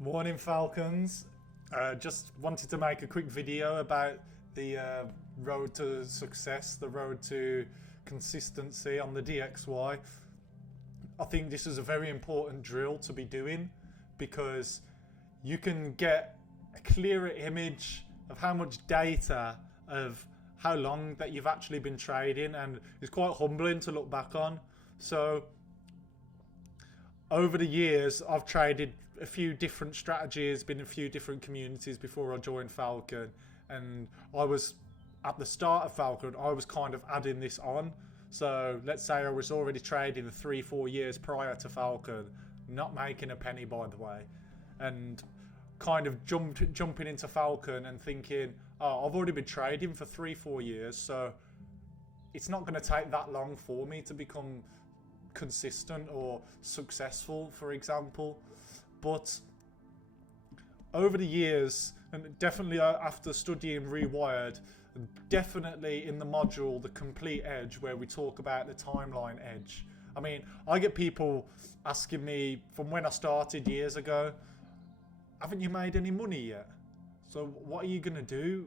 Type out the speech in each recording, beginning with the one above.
Morning Falcons. Just wanted to make a quick video about the road to success, the road to consistency on the DXY. I think this is a very important drill to be doing because you can get a clearer image of how much data of how long that you've actually been trading, and it's quite humbling to look back on. So over the years, I've traded a few different strategies, been in a few different communities before I joined Falcon, and I was at the start of Falcon, I was kind of adding this on. So let's say I was already trading 3-4 years prior to Falcon, not making a penny, by the way, and kind of jumping into Falcon and thinking, oh, I've already been trading for 3-4 years, so it's not going to take that long for me to become consistent or successful, for example. But over the years, and definitely after studying Rewired, definitely in the module The Complete Edge, where we talk about the timeline edge, I mean, I get people asking me from when I started years ago, haven't you made any money yet? So what are you going to do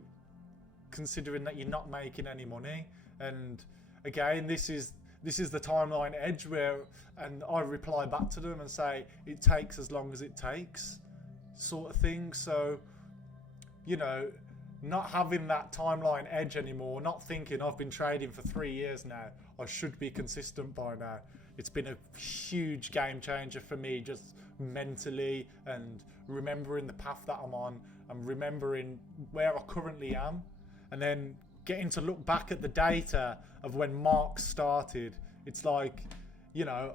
considering that you're not making any money? And again, this is the timeline edge where, and I reply back to them and say, it takes as long as it takes, sort of thing. So, you know, not having that timeline edge anymore, not thinking I've been trading for 3 years now, I should be consistent by now. It's been a huge game changer for me, just mentally, and remembering the path that I'm on and remembering where I currently am, and then getting to look back at the data of when Mark started. It's like, you know,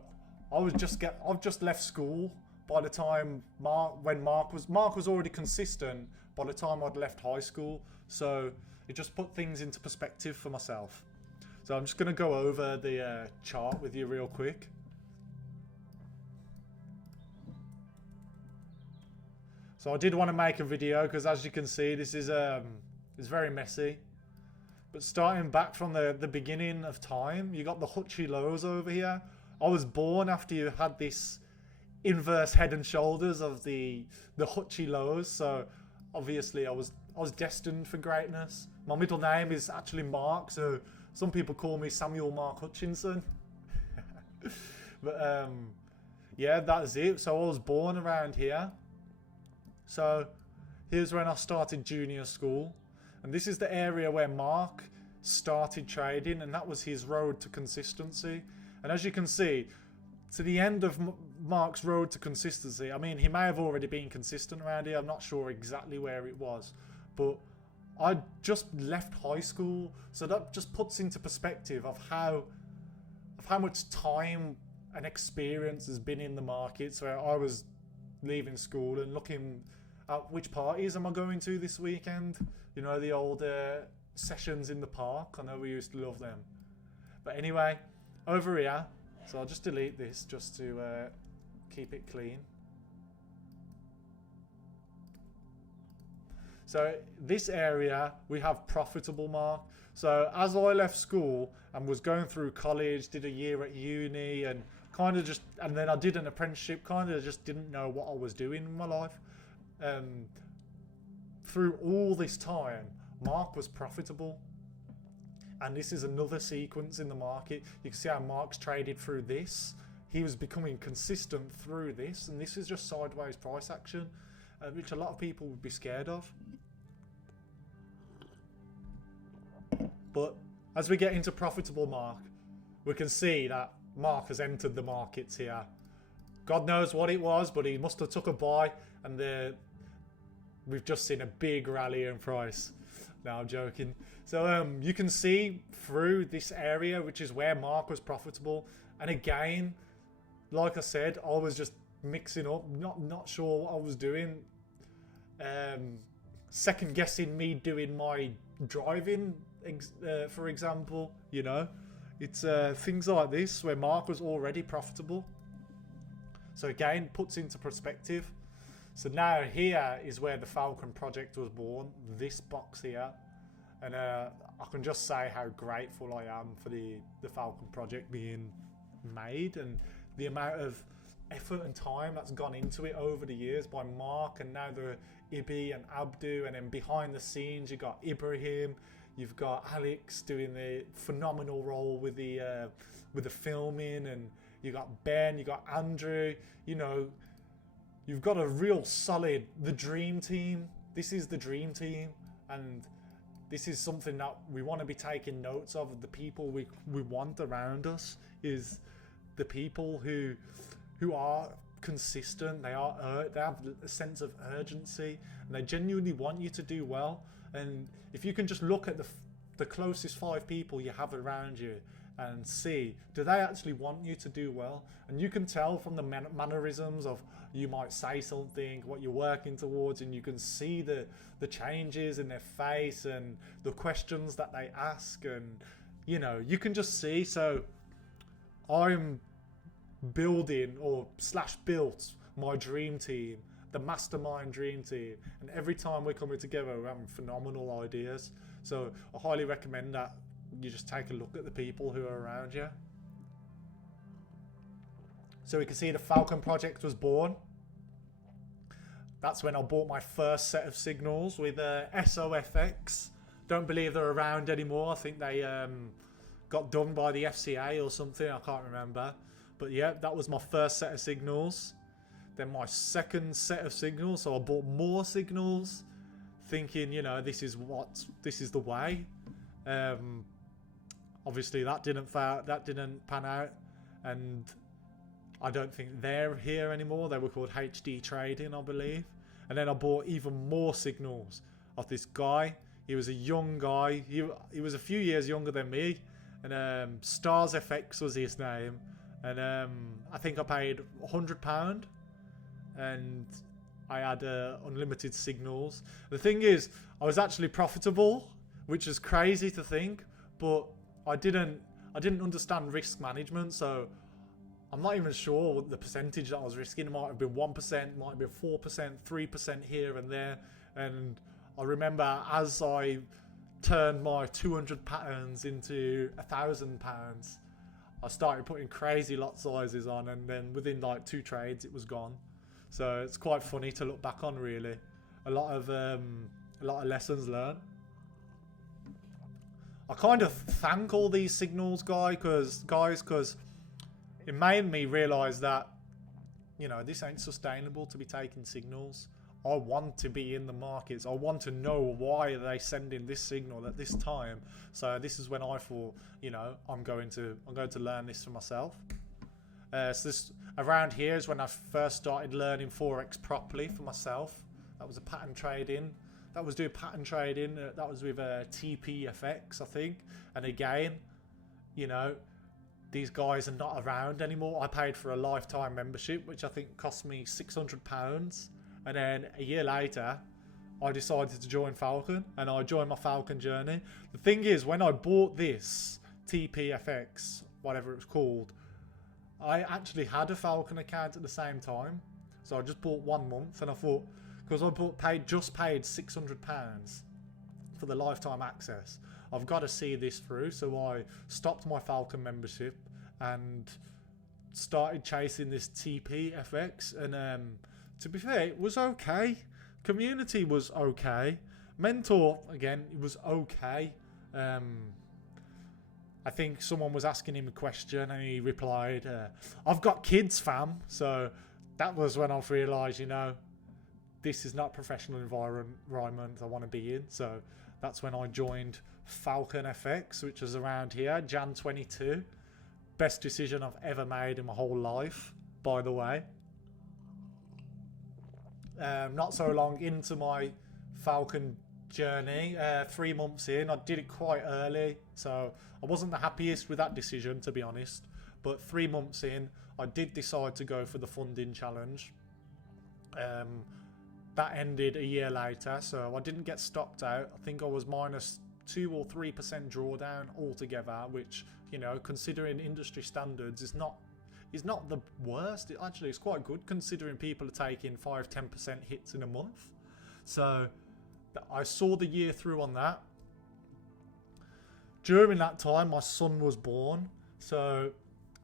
I've just left school by the time Mark was already consistent by the time I'd left high school. So it just put things into perspective for myself. So I'm just going to go over the chart with you real quick. So I did want to make a video because, as you can see, this is it's very messy. But starting back from the beginning of time, you got the Hutchie lows over here. I was born after you had this inverse head and shoulders of the Hutchie lows, so obviously I was destined for greatness. My middle name is actually Mark, so some people call me Samuel Mark Hutchinson. But yeah, that's it. So I was born around here. So here's when I started junior school. And this is the area where Mark started trading, and that was his road to consistency. And as you can see, to the end of Mark's road to consistency, I mean, he may have already been consistent around here. I'm not sure exactly where it was, but I just left high school. So that just puts into perspective of how much time and experience has been in the market. So I was leaving school and looking at which parties am I going to this weekend. You know, the old sessions in the park. I know we used to love them. But anyway, over here, so I'll just delete this just to keep it clean. So this area, we have profitable Mark. So as I left school and was going through college, did a year at uni, and kind of just, and then I did an apprenticeship, kind of just didn't know what I was doing in my life. Through all this time, Mark was profitable. And this is another sequence in the market. You can see how Mark's traded through this. He was becoming consistent through this, and this is just sideways price action, which a lot of people would be scared of. But as we get into profitable Mark, we can see that Mark has entered the markets here. God knows what it was, but he must have took a buy, and we've just seen a big rally in price. No, I'm joking. So you can see through this area, which is where Mark was profitable. And again, like I said, I was just mixing up, not sure what I was doing. Second guessing me doing my driving, for example. You know, it's things like this where Mark was already profitable. So again, puts into perspective. So now here is where the Falcon project was born, this box here. And I can just say how grateful I am for the Falcon project being made, and the amount of effort and time that's gone into it over the years by Mark, and now the Ibi and Abdu, and then behind the scenes you got Ibrahim, you've got Alex doing the phenomenal role with the filming, and you got Ben, you got Andrew. You know, you've got a real solid, the dream team. This is the dream team, and this is something that we want to be taking notes of. The people we want around us is the people who are consistent. They have a sense of urgency, and they genuinely want you to do well. And if you can just look at the closest 5 people you have around you and see, do they actually want you to do well? And you can tell from the mannerisms of, you might say something, what you're working towards, and you can see the changes in their face and the questions that they ask, and you know, you can just see. So I'm building or / built my dream team, the mastermind dream team, and every time we're coming together we're having phenomenal ideas. So I highly recommend that you just take a look at the people who are around you. So we can see the Falcon project was born. That's when I bought my first set of signals with SOFX. Don't believe they're around anymore. I think they got done by the FCA or something, I can't remember. But yeah, that was my first set of signals. Then my second set of signals, so I bought more signals, thinking, you know, this is the way. Obviously that didn't pan out, and I don't think they're here anymore. They were called HD Trading, I believe. And then I bought even more signals of this guy. He was a young guy. He was a few years younger than me, and Stars FX was his name. And I think I paid £100, and I had unlimited signals. The thing is, I was actually profitable, which is crazy to think, but I didn't understand risk management, so I'm not even sure what the percentage that I was risking. It might have been 1%, might have been 4%, 3% here and there. And I remember as I turned my £200 into £1,000, I started putting crazy lot sizes on, and then within like 2 trades it was gone. So it's quite funny to look back on, really. A lot of lessons learned. I kind of thank all these signals guys, because it made me realise that, you know, this ain't sustainable to be taking signals. I want to be in the markets. I want to know why they sending this signal at this time. So this is when I thought, you know, I'm going to learn this for myself. So this around here is when I first started learning Forex properly for myself. That was a pattern trading. That was doing pattern trading. That was with TPFX, I think. And again, you know, these guys are not around anymore. I paid for a lifetime membership, which I think cost me £600. And then a year later, I decided to join Falcon, and I joined my Falcon journey. The thing is, when I bought this TPFX, whatever it was called, I actually had a Falcon account at the same time. So I just bought 1 month, and I thought, because I paid £600 for the lifetime access, I've got to see this through. So I stopped my Falcon membership and started chasing this TPFX, and to be fair, it was okay. Community was okay. Mentor, again, it was okay. I think someone was asking him a question, and he replied, I've got kids, fam. So that was when I realised, you know, this is not a professional environment I want to be in. So that's when I joined Falcon FX, which was around here, Jan 22. Best decision I've ever made in my whole life, by the way. Not so long into my Falcon journey, 3 months in, I did it quite early, so I wasn't the happiest with that decision, to be honest. But 3 months in, I did decide to go for the funding challenge. That ended a year later, so I didn't get stopped out. I think I was minus 2 or 3% drawdown altogether, which, you know, considering industry standards, is not the worst. It actually is quite good, considering people are taking 5-10% hits in a month. So I saw the year through on that. During that time, my son was born, so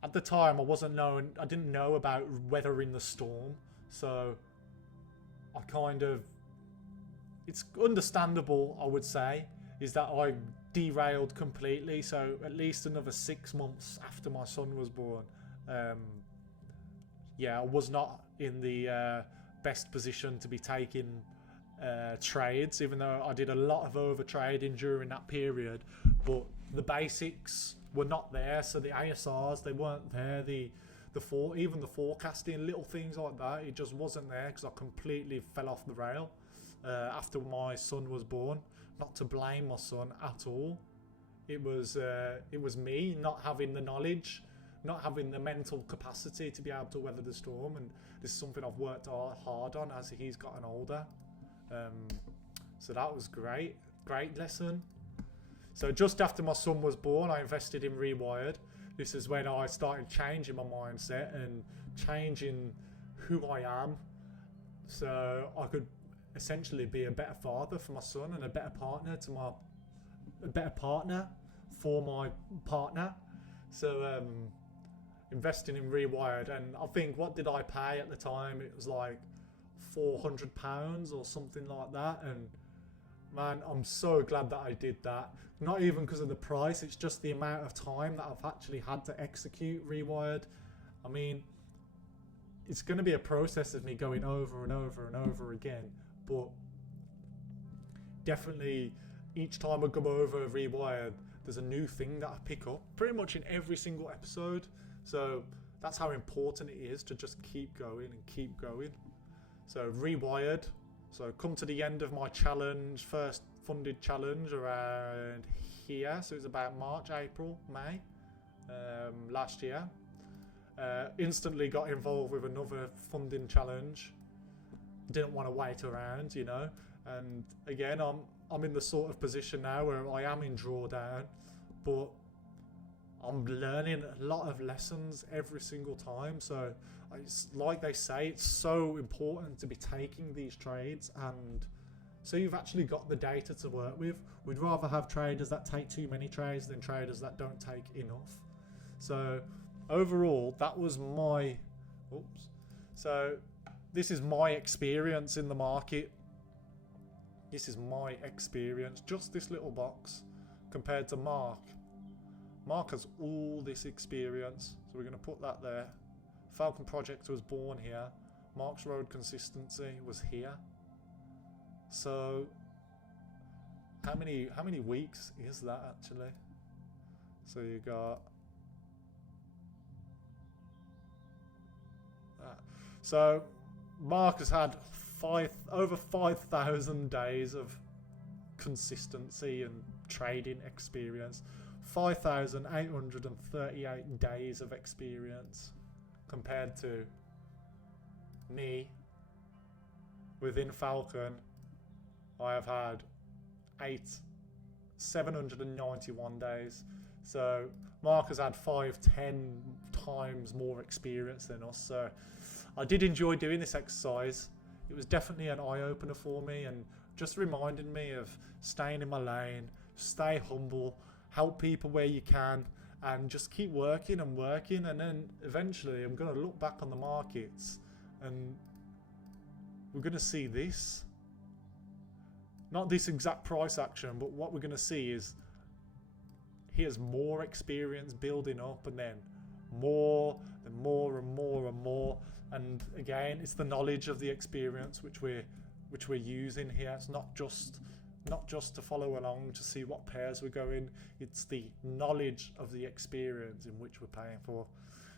at the time I didn't know about weathering the storm, so I kind of, it's understandable, I would say, is that I derailed completely. So at least another 6 months after my son was born, I was not in the best position to be taking trades, even though I did a lot of over trading during that period. But the basics were not there, so the ASRs, they weren't there. Even the forecasting, little things like that, it just wasn't there because I completely fell off the rail after my son was born. Not to blame my son at all. It was me not having the knowledge, not having the mental capacity to be able to weather the storm, and this is something I've worked hard on as he's gotten older. So that was great lesson. So just after my son was born, I invested in Rewired. This is when I started changing my mindset and changing who I am, so I could essentially be a better father for my son and a better partner for my partner. So investing in Rewired, and I think, what did I pay at the time? It was like £400 or something like that, and man, I'm so glad that I did that. Not even because of the price, it's just the amount of time that I've actually had to execute Rewired. I mean, it's going to be a process of me going over and over and over again, but definitely each time I go over Rewired, there's a new thing that I pick up pretty much in every single episode. So that's how important it is to just keep going and keep going. So Rewired. So come to the end of my challenge, first funded challenge around here. So it was about March, April, May last year. Instantly got involved with another funding challenge. Didn't want to wait around, you know. And again, I'm in the sort of position now where I am in drawdown, but I'm learning a lot of lessons every single time. So it's like they say, it's so important to be taking these trades, and so you've actually got the data to work with. We'd rather have traders that take too many trades than traders that don't take enough. So overall, that was my so this is my experience in the market. This is my experience, just this little box, compared to Mark. Mark has all this experience, so we're going to put that there. Falcon Project was born here. Mark's Road Consistency was here. So how many weeks is that actually? So you got that. So Mark has had over 5,000 days of consistency and trading experience. 5,838 days of experience, compared to me within Falcon. I have had 791 days. So Mark has had 5-10 times more experience than us. So I did enjoy doing this exercise. It was definitely an eye-opener for me, and just reminded me of staying in my lane, stay humble, help people where you can, and just keep working and working. And then eventually I'm going to look back on the markets and we're going to see this. Not this exact price action, but what we're going to see is here's more experience building up, and then more and more and more and more. And again, it's the knowledge of the experience which we're using here. It's not just to follow along to see what pairs we're going. It's the knowledge of the experience in which we're paying for.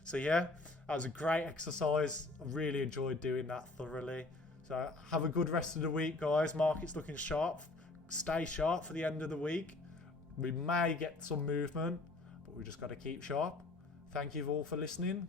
So yeah, that was a great exercise. I really enjoyed doing that thoroughly. So have a good rest of the week, guys. Market's looking sharp. Stay sharp for the end of the week. We may get some movement, but we just got to keep sharp. Thank you all for listening.